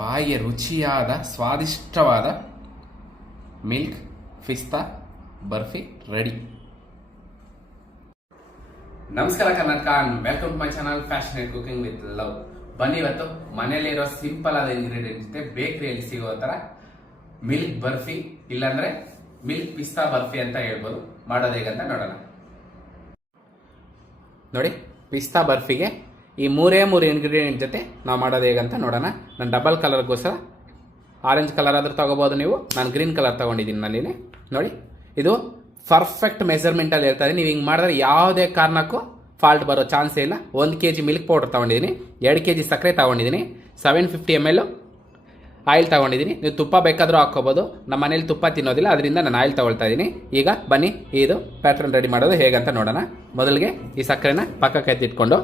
ಬಾಯಿಗೆ ರುಚಿಯಾದ, ಸ್ವಾದಿಷ್ಟವಾದ ಮಿಲ್ಕ್ ಪಿಸ್ತಾ ಬರ್ಫಿ ರೆಡಿ. ನಮಸ್ಕಾರ Karnataka welcome to my channel fashion cooking with love ಬನ್ನಿ ಇವತ್ತು ಮನೆಯಲ್ಲಿರೋ ಸಿಂಪಲ್ ಆದ ಇಂಗ್ರೀಡಿಯೆಂಟ್ ಜೊತೆ ಬೇಕರಿಯಲ್ಲಿ ಸಿಗೋ ತರ ಮಿಲ್ಕ್ ಬರ್ಫಿ, ಇಲ್ಲಾಂದ್ರೆ ಮಿಲ್ಕ್ ಪಿಸ್ತಾ ಬರ್ಫಿ ಅಂತ ಹೇಳ್ಬೋದು. ಮಾಡೋದೇಗಂತ ನೋಡೋಣ. ನೋಡಿ ಪಿಸ್ತಾ ಬರ್ಫಿಗೆ ಈ ಮೂರೇ ಮೂರು ಇಂಗ್ರೀಡಿಯೆಂಟ್ ಜೊತೆ ನಾವು ಮಾಡೋದು ಹೇಗಂತ ನೋಡೋಣ. ನಾನು ಡಬಲ್ ಕಲರ್ಗೋಸ್ಕರ ಆರೆಂಜ್ ಕಲರ್ ಆದರೂ ತಗೋಬೋದು ನೀವು. ನಾನು ಗ್ರೀನ್ ಕಲರ್ ತಗೊಂಡಿದ್ದೀನಿ ಇಲ್ಲಿ ನೋಡಿ, ಇದು ಪರ್ಫೆಕ್ಟ್ ಮೆಜರ್ಮೆಂಟಲ್ಲಿ ಇರ್ತದೆ ನೀವು ಹಿಂಗೆ ಮಾಡಿದ್ರೆ ಯಾವುದೇ ಕಾರಣಕ್ಕೂ ಫಾಲ್ಟ್ ಬರೋ ಚಾನ್ಸೇ ಇಲ್ಲ. ಒಂದು ಕೆ ಜಿ ಮಿಲ್ಕ್ ಪೌಡರ್ ತೊಗೊಂಡಿದ್ದೀನಿ ಎರಡು ಕೆ ಜಿ ಸಕ್ಕರೆ ತೊಗೊಂಡಿದ್ದೀನಿ seven fifty M L oil ತೊಗೊಂಡಿದ್ದೀನಿ ನೀವು ತುಪ್ಪ ಬೇಕಾದರೂ ಹಾಕ್ಕೋಬೋದು. ನಮ್ಮ ಮನೇಲಿ ತುಪ್ಪ ತಿನ್ನೋದಿಲ್ಲ, ಅದರಿಂದ ನಾನು ಆಯಿಲ್ ತೊಗೊಳ್ತಾ ಇದ್ದೀನಿ. ಈಗ ಬನ್ನಿ, ಇದು ಪ್ಯಾಟ್ರನ್ ರೆಡಿ ಮಾಡೋದು ಹೇಗಂತ ನೋಡೋಣ. ಮೊದಲಿಗೆ ಈ ಸಕ್ಕರೆನ ಪಕ್ಕಕ್ಕೆ ಎತ್ತಿಟ್ಕೊಂಡು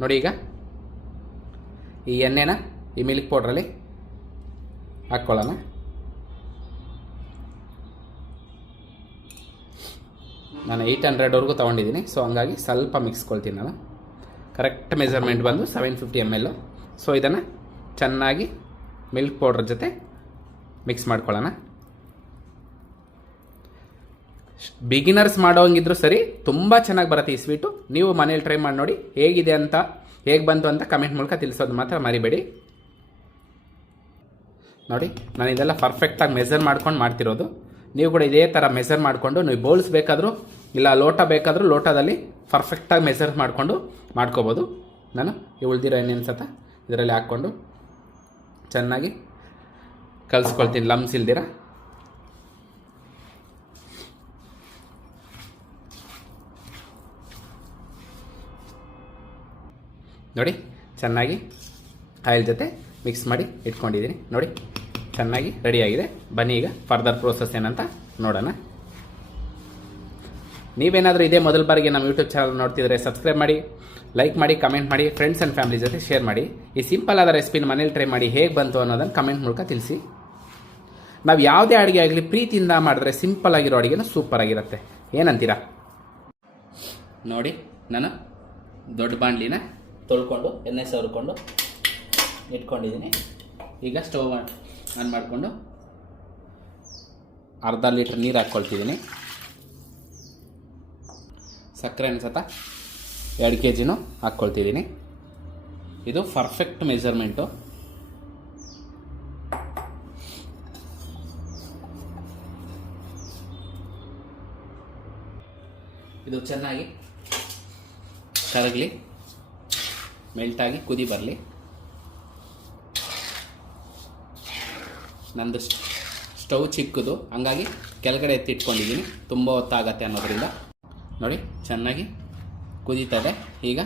ನೋಡಿ ಈಗ. ಈ ಎಣ್ಣೆನ ಈ ಮಿಲ್ಕ್ ಪೌಡ್ರಲ್ಲಿ ಹಾಕ್ಕೊಳ್ಳೋಣ. ನಾನು ಏಯ್ಟ್ ಹಂಡ್ರೆಡ್ವರೆಗೂ ತೊಗೊಂಡಿದ್ದೀನಿ, ಸೊ ಹಂಗಾಗಿ ಸ್ವಲ್ಪ ಮಿಕ್ಸ್ಕೊಳ್ತೀನಿ ನಾನು. ಕರೆಕ್ಟ್ ಮೆಜರ್ಮೆಂಟ್ ಬಂದು seven fifty M L so ಇದನ್ನು ಚೆನ್ನಾಗಿ ಮಿಲ್ಕ್ ಪೌಡ್ರ್ ಜೊತೆ ಮಿಕ್ಸ್ ಮಾಡ್ಕೊಳ್ಳೋಣ. ಬಿಗಿನರ್ಸ್ ಮಾಡೋಂಗಿದ್ರು ಸರಿ, ತುಂಬ ಚೆನ್ನಾಗಿ ಬರುತ್ತೆ ಈ ಸ್ವೀಟು ನೀವು ಮನೇಲಿ ಟ್ರೈ ಮಾಡಿ ನೋಡಿ ಹೇಗಿದೆ ಅಂತ, ಹೇಗೆ ಬಂತು ಅಂತ ಕಮೆಂಟ್ ಮೂಲಕ ತಿಳಿಸೋದು ಮಾತ್ರ ಮರಿಬೇಡಿ. ನೋಡಿ, ನಾನು ಇದೆಲ್ಲ ಪರ್ಫೆಕ್ಟಾಗಿ ಮೆಸರ್ ಮಾಡ್ಕೊಂಡು ಮಾಡ್ತಿರೋದು. ನೀವು ಕೂಡ ಇದೇ ಥರ ಮೆಸರ್ ಮಾಡಿಕೊಂಡು, ನೀವು ಬೌಲ್ಸ್ ಬೇಕಾದರೂ ಇಲ್ಲ ಲೋಟ ಬೇಕಾದರೂ ಲೋಟದಲ್ಲಿ ಪರ್ಫೆಕ್ಟಾಗಿ ಮೆಸರ್ ಮಾಡಿಕೊಂಡು ಮಾಡ್ಕೋಬೋದು. ನಾನು ಈ ಉಳಿದಿರೋ ಎಣ್ಣೆ ಅನ್ಸತ್ತ ಇದರಲ್ಲಿ ಹಾಕ್ಕೊಂಡು ಚೆನ್ನಾಗಿ ಕಲಿಸ್ಕೊಳ್ತೀನಿ. ಲಮ್ಸ್ ಇಲ್ದಿರ? ನೋಡಿ, ಚೆನ್ನಾಗಿ ಆಯಿಲ್ ಜೊತೆ ಮಿಕ್ಸ್ ಮಾಡಿ ಇಟ್ಕೊಂಡಿದ್ದೀನಿ. ನೋಡಿ, ಚೆನ್ನಾಗಿ ರೆಡಿಯಾಗಿದೆ ಬನ್ನಿ ಈಗ ಫರ್ದರ್ ಪ್ರೋಸೆಸ್ ಏನಂತ ನೋಡೋಣ. ನೀವೇನಾದರೂ ಇದೇ ಮೊದಲ ಬಾರಿಗೆ ನಮ್ಮ ಯೂಟ್ಯೂಬ್ ಚಾನಲ್ ನೋಡ್ತಿದ್ರೆ ಸಬ್ಸ್ಕ್ರೈಬ್ ಮಾಡಿ ಲೈಕ್ ಮಾಡಿ ಕಮೆಂಟ್ ಮಾಡಿ ಫ್ರೆಂಡ್ಸ್ ಆ್ಯಂಡ್ ಫ್ಯಾಮಿಲಿ ಜೊತೆ ಶೇರ್ ಮಾಡಿ. ಈ ಸಿಂಪಲ್ ಆದ ರೆಸಿಪಿನ ಮನೇಲಿ ಟ್ರೈ ಮಾಡಿ ಹೇಗೆ ಬಂತು ಅನ್ನೋದನ್ನು ಕಮೆಂಟ್ ಮೂಲಕ ತಿಳಿಸಿ. ನಾವು ಯಾವುದೇ ಅಡುಗೆ ಆಗಲಿ ಪ್ರೀತಿಯಿಂದ ಮಾಡಿದ್ರೆ ಸಿಂಪಲ್ ಆಗಿರೋ ಅಡುಗೆನೂ ಸೂಪರ್ ಆಗಿರುತ್ತೆ. ಏನಂತೀರಾ? ನೋಡಿ ನಾನು ದೊಡ್ಡ ಬಾಣಲಿನ ತೊಳ್ಕೊಂಡು, ಎಣ್ಣೆ ಸವರ್ಕೊಂಡು ಇಟ್ಕೊಂಡಿದ್ದೀನಿ ಈಗ ಸ್ಟವ್ ಆನ್ ಮಾಡಿಕೊಂಡು ಅರ್ಧ ಲೀಟ್ರ್ ನೀರು ಹಾಕ್ಕೊಳ್ತಿದ್ದೀನಿ ಸಕ್ಕರೆ ಅನ್ಸತ್ತ ಎರಡು ಕೆ ಜಿನೂ ಹಾಕ್ಕೊಳ್ತಿದ್ದೀನಿ ಇದು ಪರ್ಫೆಕ್ಟ್ ಮೆಜರ್ಮೆಂಟು ಇದು ಚೆನ್ನಾಗಿ ಕರಗಲಿ. ಮೆಲ್ಟಾಗಿ ಕುದಿ ಬರಲಿ. ನಂದು ಸ್ಟವ್ ಚಿಕ್ಕದು. ಹಂಗಾಗಿ ಕೆಳಗಡೆ ಎತ್ತಿಟ್ಕೊಂಡಿದ್ದೀನಿ. ತುಂಬ ಹೊತ್ತಾಗತ್ತೆ ಅನ್ನೋದ್ರಿಂದ. ನೋಡಿ, ಚೆನ್ನಾಗಿ ಕುದೀತದೆ ಈಗ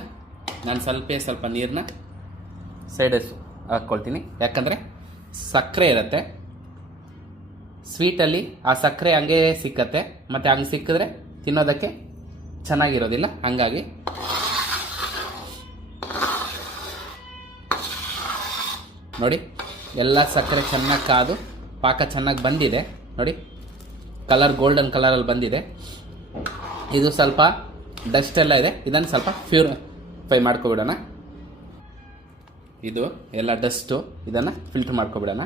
ನಾನು ಸ್ವಲ್ಪ ಸ್ವಲ್ಪ ನೀರನ್ನ ಸೈಡಸ್ ಹಾಕ್ಕೊಳ್ತೀನಿ. ಯಾಕಂದರೆ ಸಕ್ಕರೆ ಇರುತ್ತೆ. ಸ್ವೀಟಲ್ಲಿ ಆ ಸಕ್ಕರೆ ಹಂಗೆ ಸಿಕ್ಕತ್ತೆ. ಮತ್ತು ಹಂಗೆ ಸಿಕ್ಕಿದ್ರೆ ತಿನ್ನೋದಕ್ಕೆ ಚೆನ್ನಾಗಿರೋದಿಲ್ಲ. ಹಂಗಾಗಿ ನೋಡಿ, ಎಲ್ಲ ಸಕ್ಕರೆ ಚೆನ್ನಾಗಿ ಕಾದು, ಪಾಕ ಚೆನ್ನಾಗಿ ಬಂದಿದೆ. ನೋಡಿ, ಕಲರ್ ಗೋಲ್ಡನ್ ಕಲರಲ್ಲಿ ಬಂದಿದೆ. ಇದು ಸ್ವಲ್ಪ ಡಸ್ಟ್ ಎಲ್ಲ ಇದೆ. ಇದನ್ನು ಸ್ವಲ್ಪ ಫ್ಯೂರ್ ಫ್ರೈ ಮಾಡ್ಕೊಬಿಡೋಣ. ಇದು ಎಲ್ಲ ಡಸ್ಟು ಇದನ್ನು ಫಿಲ್ಟರ್ ಮಾಡ್ಕೊಬಿಡೋಣ.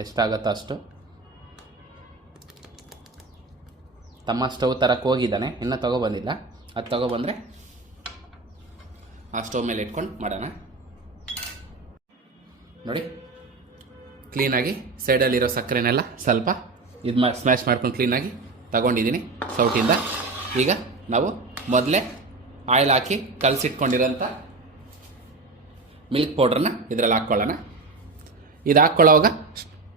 ಎಷ್ಟಾಗತ್ತೋ ಅಷ್ಟು. ತಮ್ಮ ಸ್ಟವ್ ತರಕ್ಕೆ ಹೋಗಿದ್ದಾನೆ, ಇನ್ನೂ ತೊಗೊಬಂದಿಲ್ಲ. ಅದು ತಗೊಬಂದರೆ ಆ ಸ್ಟವ್ ಮೇಲೆ ಇಟ್ಕೊಂಡು ಮಾಡೋಣ. ನೋಡಿ ಕ್ಲೀನಾಗಿ ಸೈಡಲ್ಲಿರೋ ಸಕ್ಕರೆನೆಲ್ಲ ಸ್ವಲ್ಪ ಇದು ಮಾ ಸ್ಮ್ಯಾಶ್ ಮಾಡ್ಕೊಂಡು ಕ್ಲೀನಾಗಿ ತಗೊಂಡಿದ್ದೀನಿ ಸೌಟಿಂದ. ಈಗ ನಾವು ಮೊದಲೇ ಆಯಿಲ್ ಹಾಕಿ ಕಲಸಿಟ್ಕೊಂಡಿರೋಂಥ ಮಿಲ್ಕ್ ಪೌಡ್ರನ್ನ ಇದರಲ್ಲಿ ಹಾಕ್ಕೊಳ್ಳೋಣ. ಇದು ಹಾಕ್ಕೊಳ್ಳೋವಾಗ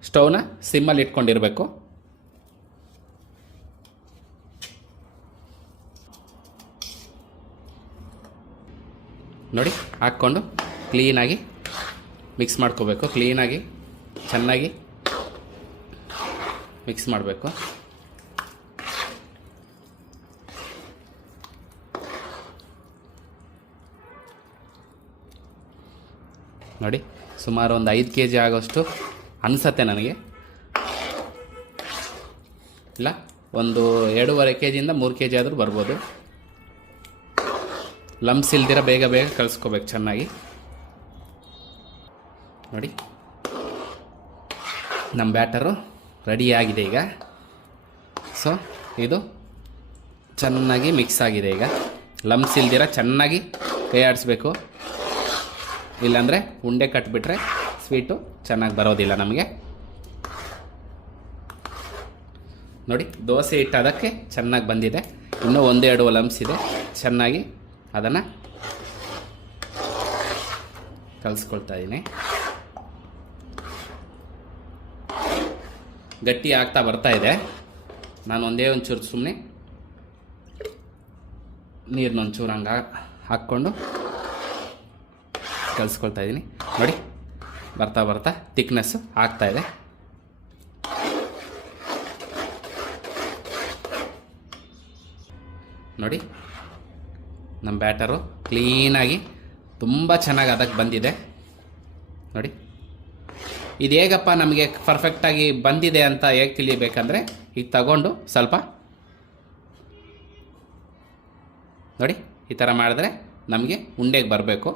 ಸ್ಟೌವ್ನ ಸಿಮ್ಮಲ್ಲಿ ಇಟ್ಕೊಂಡಿರಬೇಕು. ನೋಡಿ, ಹಾಕ್ಕೊಂಡು ಕ್ಲೀನಾಗಿ ಮಿಕ್ಸ್ ಮಾಡ್ಕೋಬೇಕು. ಕ್ಲೀನಾಗಿ ಚೆನ್ನಾಗಿ ಮಿಕ್ಸ್ ಮಾಡಬೇಕು. ನೋಡಿ, ಸುಮಾರು ಒಂದು ಐದು ಕೆ ಜಿ ಆಗೋಷ್ಟು ಅನಿಸತ್ತೆ ನನಗೆ. ಇಲ್ಲ, ಒಂದು ಎರಡೂವರೆ ಕೆ ಜಿಯಿಂದ ಮೂರು ಕೆ ಜಿ ಆದರೂ ಬರ್ಬೋದು. ಲಮ್ಸ್ ಇಲ್ದಿರ ಬೇಗ ಬೇಗ ಕಲಿಸ್ಕೋಬೇಕು ಚೆನ್ನಾಗಿ. ನೋಡಿ. ನಮ್ಮ ಬ್ಯಾಟರು ರೆಡಿಯಾಗಿದೆ ಈಗ. ಸೊ ಇದು ಚೆನ್ನಾಗಿ ಮಿಕ್ಸ್ ಆಗಿದೆ ಈಗ. ಲಮ್ಸ್ ಇಲ್ದಿರ ಚೆನ್ನಾಗಿ ಕೈ ಆಡಿಸ್ಬೇಕು ಇಲ್ಲಾಂದರೆ ಉಂಡೆ ಕಟ್ಬಿಟ್ರೆ ಸ್ವೀಟು ಚೆನ್ನಾಗಿ ಬರೋದಿಲ್ಲ ನಮಗೆ. ನೋಡಿ, ದೋಸೆ ಹಿಟ್ಟು ಅದಕ್ಕೆ ಚೆನ್ನಾಗಿ ಬಂದಿದೆ. ಇನ್ನೂ ಒಂದೆರಡು ಲಮ್ಸ್ ಇದೆ. ಚೆನ್ನಾಗಿ ಅದನ್ನು ಕಲಿಸ್ಕೊಳ್ತಾ ಇದ್ದೀನಿ ಗಟ್ಟಿ ಆಗ್ತಾ ಬರ್ತಾ ಇದೆ. ನಾನು ಒಂದೇ ಒಂಚೂರು ಸುಮ್ಮನೆ ನೀರನ್ನ ಒಂಚೂರು ಹಂಗೆ ಹಾಕ್ಕೊಂಡು ಕಲಿಸ್ಕೊಳ್ತಾ ಇದ್ದೀನಿ ನೋಡಿ, ಬರ್ತಾ ಬರ್ತಾ ತಿಕ್ನೆಸ್ಸು ಆಗ್ತಾಯಿದೆ ನೋಡಿ ನಮ್ಮ ಬ್ಯಾಟರು ಕ್ಲೀನಾಗಿ ತುಂಬ ಚೆನ್ನಾಗಿ ಅದಕ್ಕೆ ಬಂದಿದೆ. ನೋಡಿ. ಇದು ಹೇಗಪ್ಪ ನಮಗೆ ಪರ್ಫೆಕ್ಟಾಗಿ ಬಂದಿದೆ ಅಂತ ಹೇಗೆ ತಿಳಿಬೇಕಂದ್ರೆ ಈಗ ತಗೊಂಡು ಸ್ವಲ್ಪ ನೋಡಿ, ಈ ಥರ ಮಾಡಿದ್ರೆ ನಮಗೆ ಉಂಡೆಗೆ ಬರಬೇಕು.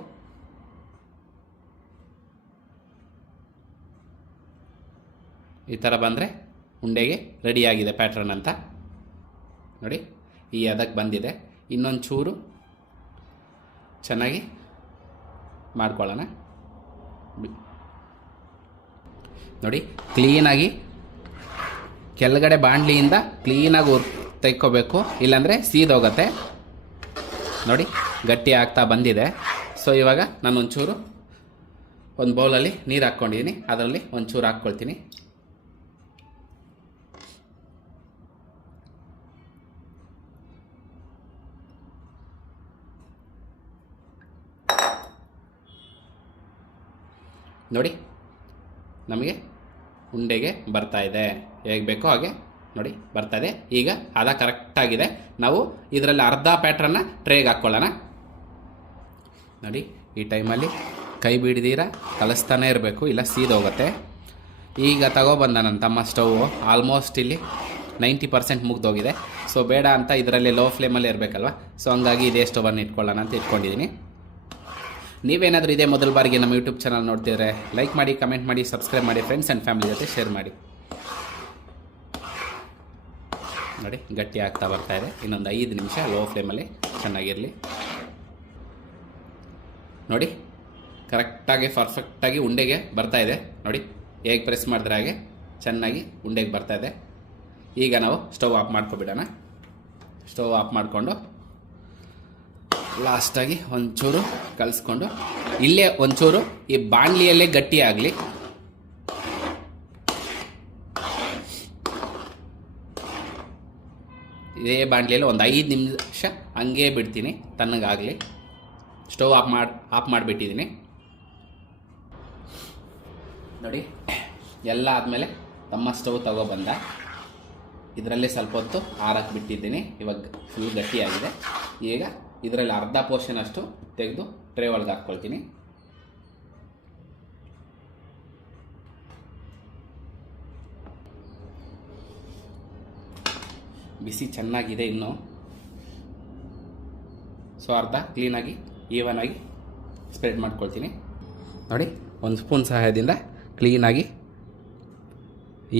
ಈ ಥರ ಬಂದರೆ ಉಂಡೆಗೆ ರೆಡಿಯಾಗಿದೆ ಪ್ಯಾಟ್ರನ್ ಅಂತ. ನೋಡಿ, ಈ ಅದಕ್ಕೆ ಬಂದಿದೆ. ಇನ್ನೊಂದು ಚೂರು ಚೆನ್ನಾಗಿ ಮಾಡ್ಕೊಳ್ಳೋಣ. ನೋಡಿ ಕ್ಲೀನಾಗಿ ಕೆಳಗಡೆ ಬಾಣಲಿಯಿಂದ ಕ್ಲೀನಾಗಿ ಉರ್ ತೆಕ್ಕೋಬೇಕು. ಇಲ್ಲಾಂದರೆ ಸೀದೋಗತ್ತೆ ನೋಡಿ, ಗಟ್ಟಿ ಆಗ್ತಾ ಬಂದಿದೆ. ಸೊ ಇವಾಗ ನಾನು ಒಂಚೂರು ಒಂದು ಬೌಲಲ್ಲಿ ನೀರು ಹಾಕ್ಕೊಂಡಿದ್ದೀನಿ ಅದರಲ್ಲಿ ಒಂಚೂರು ಹಾಕ್ಕೊಳ್ತೀನಿ. ನೋಡಿ. ನಮಗೆ ಉಂಡೆಗೆ ಬರ್ತಾ ಇದೆ. ಹೇಗೆ ಬೇಕೋ ಹಾಗೆ ನೋಡಿ ಬರ್ತಾ ಇದೆ. ಈಗ ಅದ ಕರೆಕ್ಟಾಗಿದೆ ನಾವು ಇದರಲ್ಲಿ ಅರ್ಧ ಪ್ಯಾಟ್ರನ್ನ ಟ್ರೇಗೆ ಹಾಕ್ಕೊಳ್ಳೋಣ ನೋಡಿ, ಈ ಟೈಮಲ್ಲಿ ಕೈ ಬಿಡಿದೀರಾ, ಕಲಿಸ್ತಾನೆ ಇರಬೇಕು, ಇಲ್ಲ ಸೀದೋಗುತ್ತೆ ಈಗ ತಗೊಬಂದ ನನ್ನ ತಮ್ಮ ಸ್ಟವ್ ಆಲ್ಮೋಸ್ಟ್ ಇಲ್ಲಿ ನೈಂಟಿ ಪರ್ಸೆಂಟ್ ಮುಗ್ದೋಗಿದೆ ಸೊ ಬೇಡ ಅಂತ ಇದರಲ್ಲಿ ಲೋ ಫ್ಲೇಮಲ್ಲಿ ಇರಬೇಕಲ್ವ? ಸೊ ಹಂಗಾಗಿ ಇದೇ ಸ್ಟವನ್ನು ಇಟ್ಕೊಳ್ಳೋಣ ಅಂತ ಇಟ್ಕೊಂಡಿದ್ದೀನಿ ನೀವೇನಾದರೂ ಇದೇ ಮೊದಲ ಬಾರಿಗೆ ನಮ್ಮ ಯೂಟ್ಯೂಬ್ ಚಾನಲ್ ನೋಡ್ತಿದ್ರೆ ಲೈಕ್ ಮಾಡಿ ಕಮೆಂಟ್ ಮಾಡಿ ಸಬ್ಸ್ಕ್ರೈಬ್ ಮಾಡಿ ಫ್ರೆಂಡ್ಸ್ ಆ್ಯಂಡ್ ಫ್ಯಾಮಿಲಿ ಜೊತೆ ಶೇರ್ ಮಾಡಿ. ನೋಡಿ, ಗಟ್ಟಿ ಆಗ್ತಾ ಬರ್ತಾ ಇದೆ. ಇನ್ನೊಂದು ಐದು ನಿಮಿಷ ಲೋ ಫ್ಲೇಮಲ್ಲಿ ಚೆನ್ನಾಗಿರಲಿ. ನೋಡಿ ಕರೆಕ್ಟಾಗಿ ಪರ್ಫೆಕ್ಟಾಗಿ ಉಂಡೆಗೆ ಬರ್ತಾ ಇದೆ. ನೋಡಿ, ಹೇಗೆ ಪ್ರೆಸ್ ಮಾಡಿದ್ರೆ ಹಾಗೆ ಚೆನ್ನಾಗಿ ಉಂಡೆಗೆ ಬರ್ತಾ ಇದೆ. ಈಗ ನಾವು ಸ್ಟವ್ ಆಫ್ ಮಾಡ್ಕೊಬಿಡೋಣ. ಸ್ಟವ್ ಆಫ್ ಮಾಡಿಕೊಂಡು ಲಾಸ್ಟಾಗಿ ಒಂಚೂರು ಕಲಿಸ್ಕೊಂಡು, ಇಲ್ಲೇ ಒಂಚೂರು ಈ ಬಾಣಲಿಯಲ್ಲೇ ಗಟ್ಟಿ ಆಗಲಿ ಇದೇ ಬಾಣಲಿಯಲ್ಲಿ ಒಂದು ಐದು ನಿಮಿಷ ಹಂಗೆ ಬಿಡ್ತೀನಿ ತನ್ನಗಾಗಲಿ ಸ್ಟವ್ ಆಫ್ ಮಾಡಿ, ಆಫ್ ಮಾಡಿಬಿಟ್ಟಿದ್ದೀನಿ. ನೋಡಿ, ಎಲ್ಲ ಆದಮೇಲೆ ತಮ್ಮ ಸ್ಟವ್ ತಗೊಬಂದ ಇದರಲ್ಲೇ ಸ್ವಲ್ಪ ಹೊತ್ತು ಆರಕ್ಕೆ ಬಿಟ್ಟಿದ್ದೀನಿ, ಇವಾಗ ಫುಲ್ ಗಟ್ಟಿಯಾಗಿದೆ. ಈಗ ಇದರಲ್ಲಿ ಅರ್ಧ ಪೋರ್ಷನ್ ಅಷ್ಟು ತೆಗೆದು ಟ್ರೇ ಒಳಗೆ ಹಾಕ್ಕೊಳ್ತೀನಿ. ಬಿಸಿ ಚೆನ್ನಾಗಿದೆ ಇನ್ನು. ಸೊ ಅರ್ಧ ಕ್ಲೀನಾಗಿ ಈವನ್ ಆಗಿ ಸ್ಪ್ರೆಡ್ ಮಾಡ್ಕೊಳ್ತೀನಿ. ನೋಡಿ, ಒಂದು ಸ್ಪೂನ್ ಸಹಾಯದಿಂದ ಕ್ಲೀನಾಗಿ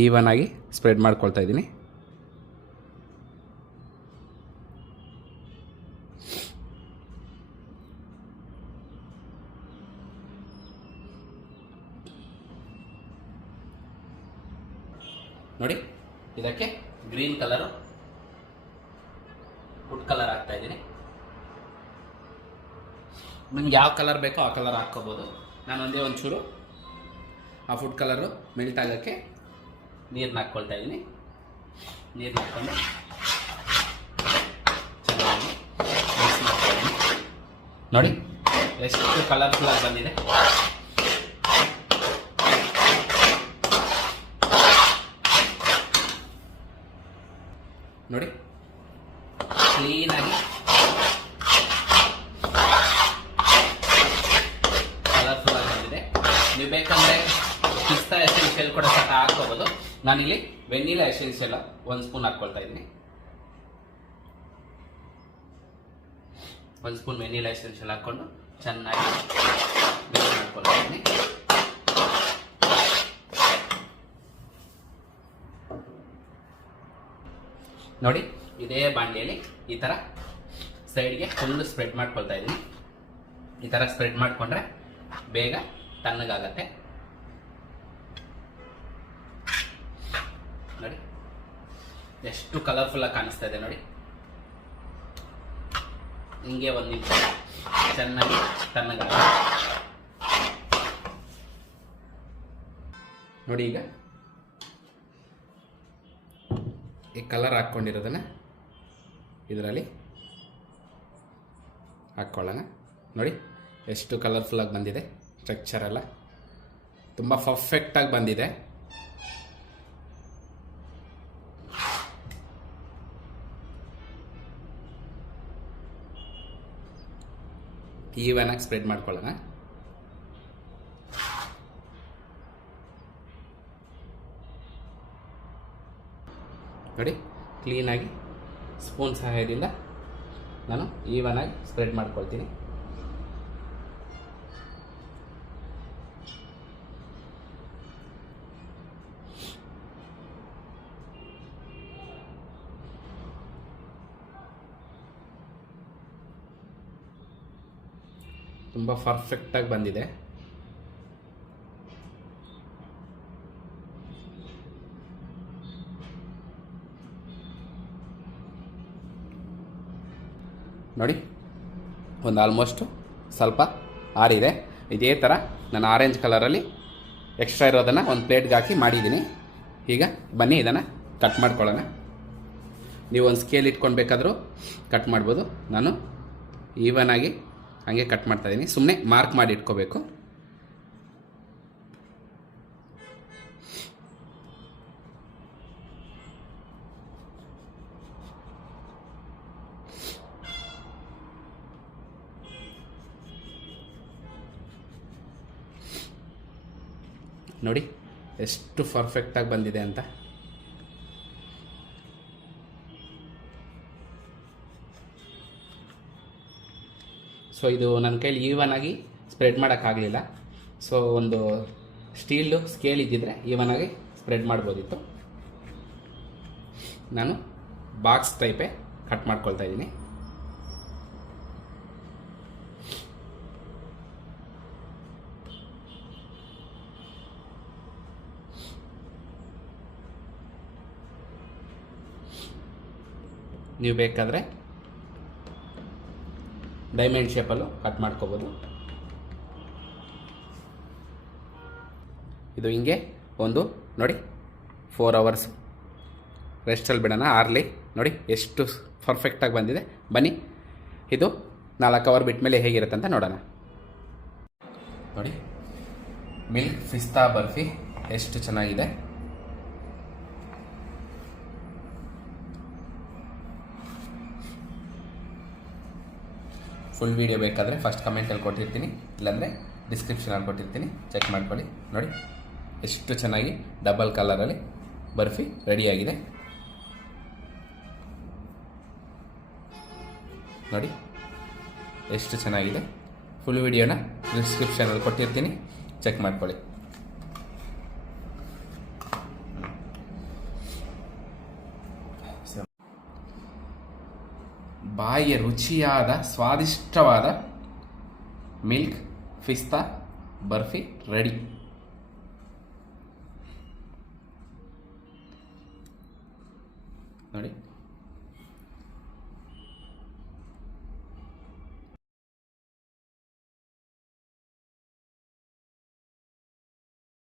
ಈವನ್ ಆಗಿ ಸ್ಪ್ರೆಡ್ ಮಾಡ್ಕೊಳ್ತಾ ಇದ್ದೀನಿ. ನೋಡಿ, ಇದಕ್ಕೆ ಗ್ರೀನ್ ಕಲರು ಫುಡ್ ಕಲರ್ ಹಾಕ್ತಾ ಇದ್ದೀನಿ. ನಿಮ್ಗೆ ಯಾವ ಕಲರ್ ಬೇಕೋ ಆ ಕಲರ್ ಹಾಕ್ಕೋಬೋದು. ನಾನು ಒಂದೇ ಒಂಚೂರು ಆ ಫುಡ್ ಕಲರು ಮೆಲ್ಟ್ ಆಗೋಕ್ಕೆ ನೀರನ್ನ ಹಾಕ್ಕೊಳ್ತಾ ಇದ್ದೀನಿ. ನೀರನ್ನ ಹಾಕ್ಕೊಂಡು ಚೆನ್ನಾಗಿ ನೋಡಿ, ಎಷ್ಟು ಕಲರ್ಫುಲ್ ಆಗಿ ಬಂದಿದೆ ನೋಡಿ ಕ್ಲೀನಾಗಿ ಕಲರ್ಫುಲ್ ಆಗಿ ಬಂದಿದೆ ನೀವು ಬೇಕಂದ್ರೆ ಪಿಸ್ತಾ ಎಸೆನ್ಷಿಯಲ್ ಕೂಡ ಸಹ ಹಾಕೋಬೋದು. ನಾನಿಲ್ಲಿ ವೆನಿಲಾ ಎಸೆನ್ಷಿಯಲ್ ಒಂದು ಸ್ಪೂನ್ ಹಾಕ್ಕೊಳ್ತಾ ಇದ್ದೀನಿ. ಒಂದು ಸ್ಪೂನ್ ವೆನಿಲಾ ಎಸೆನ್ಷಿಯಲ್ ಹಾಕ್ಕೊಂಡು ಚೆನ್ನಾಗಿ ಮಿಕ್ಸ್ ಮಾಡ್ಕೊಳ್ತಾ ಇದ್ದೀನಿ. ನೋಡಿ, ಇದೇ ಬಾಂಡಿಯಲ್ಲಿ ಈ ಥರ ಸೈಡ್ಗೆ ಫುಲ್ ಸ್ಪ್ರೆಡ್ ಮಾಡ್ಕೊಳ್ತಾ ಇದ್ದೀನಿ. ಈ ಥರ ಸ್ಪ್ರೆಡ್ ಮಾಡಿಕೊಂಡ್ರೆ ಬೇಗ ತಣ್ಣಗಾಗತ್ತೆ. ಎಷ್ಟು ಕಲರ್ಫುಲ್ ಆಗಿ ಕಾಣಿಸ್ತಾ ಇದೆ ನೋಡಿ. ಹಿಂಗೆ ಒಂದು ನಿಮಿಷ. ಚೆನ್ನಾಗಿ ನೋಡಿ ಈಗ. ಈ ಕಲರ್ ಹಾಕ್ಕೊಂಡಿರೋದನ್ನ ಇದರಲ್ಲಿ ಹಾಕ್ಕೊಳ್ಳೋಣ ನೋಡಿ, ಎಷ್ಟು ಕಲರ್ಫುಲ್ಲಾಗಿ ಬಂದಿದೆ. ಸ್ಟ್ರಕ್ಚರ್ ಎಲ್ಲ. ತುಂಬ ಪರ್ಫೆಕ್ಟಾಗಿ ಬಂದಿದೆ. ಈವನಾಗಿ ಸ್ಪ್ರೆಡ್ ಮಾಡ್ಕೊಳ್ಳೋಣ. ನೋಡಿ ಕ್ಲೀನಾಗಿ ಸ್ಪೂನ್ ಸಹಾಯದಿಂದ ನಾನು ಈವನಾಗಿ ಸ್ಪ್ರೆಡ್ ಮಾಡ್ಕೊಳ್ತೀನಿ. ತುಂಬ ಪರ್ಫೆಕ್ಟಾಗಿ ಬಂದಿದೆ. ನೋಡಿ, ಒಂದು ಆಲ್ಮೋಸ್ಟು ಸ್ವಲ್ಪ ಆರಿದೆ. ಇದೇ ಥರ ನಾನು ಆರೆಂಜ್ ಕಲರಲ್ಲಿ ಎಕ್ಸ್ಟ್ರಾ ಇರೋದನ್ನು ಒಂದು ಪ್ಲೇಟ್ಗೆ ಹಾಕಿ ಮಾಡಿದ್ದೀನಿ. ಈಗ ಬನ್ನಿ, ಇದನ್ನು ಕಟ್ ಮಾಡ್ಕೊಳ್ಳೋಣ. ನೀವು ಒಂದು ಸ್ಕೇಲ್ ಇಟ್ಕೊಂಡು ಬೇಕಾದರೂ ಕಟ್ ಮಾಡ್ಬೋದು. ನಾನು ಈವನ್ ಆಗಿ ಹಂಗೆ ಕಟ್ ಮಾಡ್ತಾ ಇದ್ದೀನಿ ಸುಮ್ಮನೆ ಮಾರ್ಕ್ ಮಾಡಿ ಇಟ್ಕೋಬೇಕು. ನೋಡಿ ಎಷ್ಟು ಪರ್ಫೆಕ್ಟಾಗಿ ಬಂದಿದೆ ಅಂತ. ಸೊ ಇದು ನನ್ನ ಕೈಲಿ ಈವನ್ ಆಗಿ ಸ್ಪ್ರೆಡ್ ಮಾಡೋಕ್ಕಾಗಲಿಲ್ಲ ಸೊ ಒಂದು ಸ್ಟೀಲು ಸ್ಕೇಲ್ ಇದ್ದಿದ್ರೆ ಈವನ್ ಆಗಿ ಸ್ಪ್ರೆಡ್ ಮಾಡ್ಬೋದಿತ್ತು. ನಾನು ಬಾಕ್ಸ್ ಟೈಪೇ ಕಟ್ ಮಾಡ್ಕೊಳ್ತಾ ಇದ್ದೀನಿ. ನೀವು ಬೇಕಾದರೆ ಡೈಮಂಡ್ ಶೇಪಲ್ಲೂ ಕಟ್ ಮಾಡ್ಕೋಬೋದು. ಇದು ಹಿಂಗೆ ಒಂದು, ನೋಡಿ ಫೋರ್ ಅವರ್ಸ್ ರೆಸ್ಟಲ್ಲಿ ಬಿಡೋಣ, ಆರ್ಲಿ. ನೋಡಿ, ಎಷ್ಟು ಪರ್ಫೆಕ್ಟಾಗಿ ಬಂದಿದೆ. ಬನ್ನಿ, ಇದು ನಾಲ್ಕು ಅವರ್ ಬಿಟ್ಟ ಮೇಲೆ ಹೇಗಿರುತ್ತೆ ಅಂತ ನೋಡೋಣ. ನೋಡಿ ಮಿಲ್ಕ್ ಫಿಸ್ತಾ ಬರ್ಫಿ, ಎಷ್ಟು ಚೆನ್ನಾಗಿದೆ. ಫುಲ್ ವೀಡಿಯೋ ಬೇಕಾದರೆ ಫಸ್ಟ್ ಕಮೆಂಟಲ್ಲಿ ಕೊಟ್ಟಿರ್ತೀನಿ. ಇಲ್ಲಾಂದರೆ ಡಿಸ್ಕ್ರಿಪ್ಷನಲ್ಲಿ ಕೊಟ್ಟಿರ್ತೀನಿ. ಚೆಕ್ ಮಾಡ್ಕೊಳ್ಳಿ. ನೋಡಿ, ಎಷ್ಟು ಚೆನ್ನಾಗಿ ಡಬಲ್ ಕಲರಲ್ಲಿ ಬರ್ಫಿ ರೆಡಿಯಾಗಿದೆ ನೋಡಿ, ಎಷ್ಟು ಚೆನ್ನಾಗಿದೆ. ಫುಲ್ ವಿಡಿಯೋನ ಡಿಸ್ಕ್ರಿಪ್ಷನಲ್ಲಿ ಕೊಟ್ಟಿರ್ತೀನಿ. ಚೆಕ್ ಮಾಡ್ಕೊಳ್ಳಿ. ಬಾಯಿಯ ರುಚಿಯಾದ ಸ್ವಾದಿಷ್ಟವಾದ ಮಿಲ್ಕ್ ಫಿಸ್ತಾ ಬರ್ಫಿ ರೆಡಿ